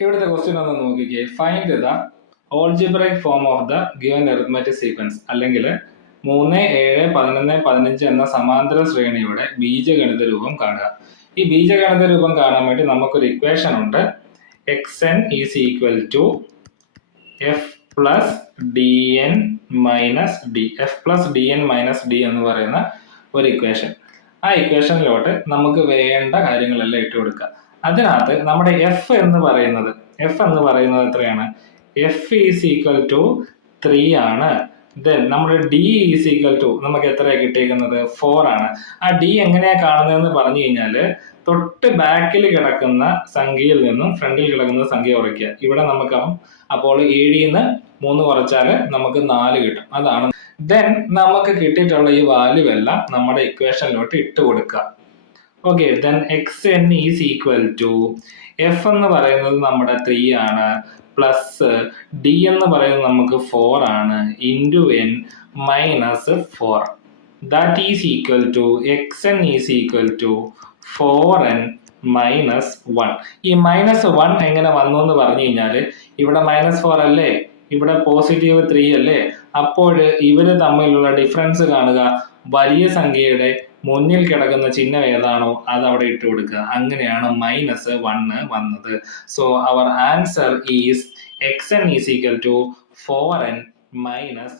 ഇവിടുത്തെ ക്വസ്റ്റ്യൻ ഒന്ന് നോക്കിക്കേ. Find the algebraic form of the given arithmetic sequence, അല്ലെങ്കിൽ 3, 7, 11, 15 എന്ന സമാന്തര ശ്രേണിയുടെ ബീജഗണിത രൂപം കാണുക. ഈ ബീജഗണിത രൂപം കാണാൻ വേണ്ടി നമുക്കൊരു ഇക്വേഷൻ ഉണ്ട്. xn is equal to F plus D N minus D. F plus D N minus D എന്ന് പറയുന്ന ഒരു ഇക്വേഷൻ. ആ ഇക്വേഷനിലോട്ട് നമുക്ക് വേണ്ട കാര്യങ്ങളെല്ലാം ഇട്ട് കൊടുക്കുക. അതിനകത്ത് നമ്മുടെ എഫ് എന്ന് പറയുന്നത് എത്രയാണ്? എഫ് ഈസ് ഈക്വൽ ടു 3 ആണ്. ദെൻ നമ്മുടെ ഡി ഈസ് ഈക്വൽ ടു നമുക്ക് എത്രയാണ് കിട്ടിയിരിക്കുന്നത്? 4 ആണ്. ആ ഡി എങ്ങനെയാ കാണുന്നതെന്ന് പറഞ്ഞു കഴിഞ്ഞാൽ തൊട്ട് ബാക്കിൽ കിടക്കുന്ന സംഖ്യയിൽ നിന്നും ഫ്രണ്ടിൽ കിടക്കുന്ന സംഖ്യ കുറയ്ക്കുക. ഇവിടെ നമുക്ക് അപ്പോൾ 7ൽ നിന്ന് 3 കുറച്ചാൽ നമുക്ക് 4 കിട്ടും. അതാണ്. ദെൻ നമുക്ക് കിട്ടിയിട്ടുള്ള ഈ വാല്യൂ എല്ലാം നമ്മുടെ ഇക്വേഷനിലോട്ട് ഇട്ട് കൊടുക്കുക. Okay, then X N is equal to F എന്ന് പറയുന്നത് നമ്മുടെ 3 ആണ്, പ്ലസ് ഡി എന്ന് പറയുന്നത് നമുക്ക് 4 ആണ്, into N minus 4. That is equal to X N is equal to 4n minus 1. ഈ -1 എങ്ങനെ വന്നു എന്ന് പറഞ്ഞു കഴിഞ്ഞാൽ ഇവിടെ -4 അല്ലേ, ഇവിടെ +3 അല്ലേ. അപ്പോൾ ഇവര് തമ്മിലുള്ള ഡിഫറൻസ് കാണുക. വലിയ സംഖ്യയുടെ മുന്നിൽ കിടക്കുന്ന ചിഹ്നം ഏതാണോ അത് അവിടെ ഇട്ട് കൊടുക്കുക. അങ്ങനെയാണ് -1 വന്നത്. So our answer is xn is equal to 4n minus